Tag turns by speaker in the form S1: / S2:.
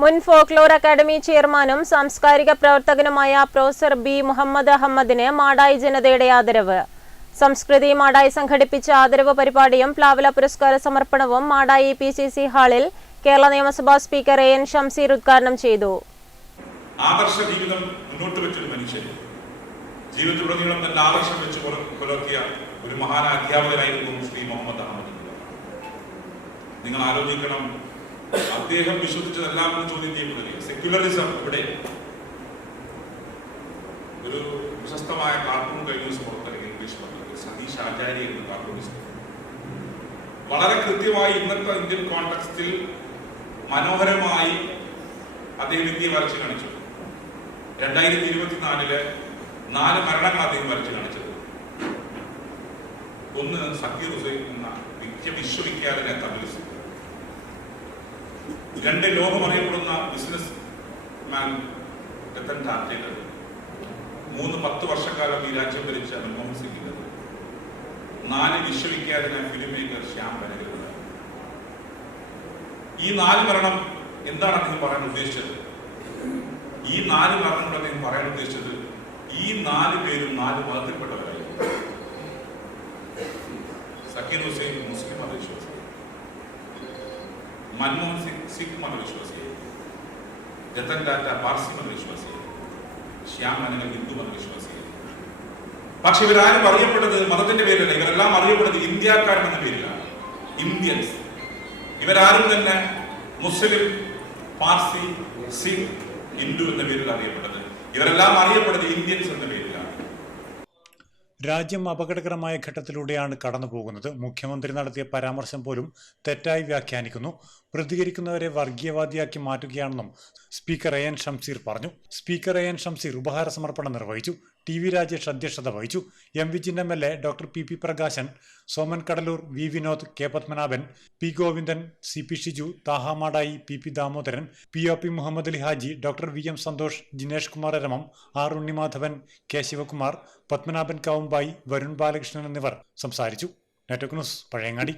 S1: മുൻ folklore academy ചെയർമാനും സാംസ്കാരിക പ്രവർത്തകനുമായ പ്രൊഫസർ ബി മുഹമ്മദ് അഹമ്മദിന് മാടായി ജനതയുടെ ആദരവ്. സംസ്കൃതി മാടായി സംഘടിപ്പിച്ച ആദരവ് പരിപാടിയും പ്ലാവല പുരസ്കാര സമർപ്പണവും മാടായി പി സി സി ഹാളിൽ കേരള നിയമസഭാ സ്പീക്കർ എ എൻ ഷംസീർ ഉദ്ഘാടനം ചെയ്തു.
S2: ജീവിതം മുന്നോട്ട് മനുഷ്യൻ. വെച്ച് ഒരു മഹാന അധ്യാപകനായിരുന്നു ശ്രീ മുഹമ്മദ് അഹമ്മദ്. നിങ്ങൾ ആലോചിക്കണം അദ്ദേഹം വിശ്വസിച്ചതെല്ലാം എന്ന് ചോദ്യം ചെയ്യപ്പെടുകയും സെക്യുലറിസം ഇവിടെ ഒരു പ്രശസ്തമായ കാർട്ടൂൺ കഴിഞ്ഞ ദിവസം പുറത്തിറങ്ങി ഇംഗ്ലീഷ് പറഞ്ഞത് സതീഷ് ആചാര്യ എന്ന കാർട്ടൂണിസ്റ്റ് വളരെ കൃത്യമായി ഇന്നത്തെ ഇന്ത്യൻ കോൺടെക്സ്റ്റിൽ മനോഹരമായി അദ്ദേഹം ഇന്ത്യ വരച്ച് കാണിച്ചു. രണ്ടായിരത്തി ഇരുപത്തിനാലിൽ നാല് മരണങ്ങൾ അദ്ദേഹം വരച്ച് കാണിച്ചത്. ഒന്ന് സക്കീർ ഹുസൈൻ എന്ന വിശ്വവിഖ്യാതനെ തമിഴ് രണ്ട് ലോകം അറിയപ്പെടുന്ന ബിസിനസ് മാൻ രത്തൻ ടാറ്റയുടെ മൂന്ന് പത്ത് വർഷക്കാലം ഈ രാജ്യം ഭരിച്ച മൻമോഹൻ സിംഗിന്റെ നാല് വിശ്വവിഖ്യാതന ഫിലിം മേക്കർ ശ്യാം ബനഗരുടെ ഈ നാല് മരണം എന്താണ് അദ്ദേഹം പറയാൻ ഉദ്ദേശിച്ചത്? ഈ നാല് മരണങ്ങൾ അദ്ദേഹം പറയാൻ ഉദ്ദേശിച്ചത്. ഈ നാല് പേരും നാല് മതത്തിൽപ്പെട്ടവരായിരുന്നു സക്കീർ ഹുസൈൻ മുസ്ലിം. മൻമോഹൻ സിംഗ് സിഖ് മതവിശ്വാസി രത്തൻ ടാറ്റ പാർസി മതവിശ്വാസി ശ്യാം മനങ്ങൾ ഹിന്ദു മതവിശ്വാസി പക്ഷെ ഇവരാരും അറിയപ്പെട്ടത് മതത്തിന്റെ പേരിലല്ല. ഇവരെല്ലാം അറിയപ്പെടുന്നത് ഇന്ത്യക്കാരൻ എന്ന പേരിലാണ്. ഇന്ത്യൻസ്. ഇവരാരും തന്നെ മുസ്ലിം പാർസി സിഖ് ഹിന്ദു എന്ന പേരിൽ അറിയപ്പെട്ടത്. ഇവരെല്ലാം അറിയപ്പെടുന്നത് ഇന്ത്യൻസ് എന്ന പേരിലാണ്.
S3: രാജ്യം അപകടകരമായ ഘട്ടത്തിലൂടെയാണ് കടന്നുപോകുന്നത്. മുഖ്യമന്ത്രി നടത്തിയ പരാമർശം പോലും തെറ്റായി വ്യാഖ്യാനിക്കുന്നു. പ്രതികരിക്കുന്നവരെ വർഗീയവാദിയാക്കി മാറ്റുകയാണെന്നും സ്പീക്കർ എ എൻ ഷംസീർ പറഞ്ഞു. സ്പീക്കർ എ എൻ ഷംസീർ ഉപഹാര സമർപ്പണം നിർവഹിച്ചു. ടി വി രാജേഷ് അധ്യക്ഷത വഹിച്ചു. M Vijin M L A doctor P P Prakashan Soman Kadalur V Vinod K Padmanabhan P Govindan C P Shiju Thahamadayi P P Damodaran P O P Muhammad Ali Haji doctor V M Santhosh Jinesh Kumar രമം R Unnimadhavan K Sivakumar Padmanabhan Kavumbayi Varun Balakrishnan എന്നിവർ സംസാരിച്ചു. Network news Pazhayangadi.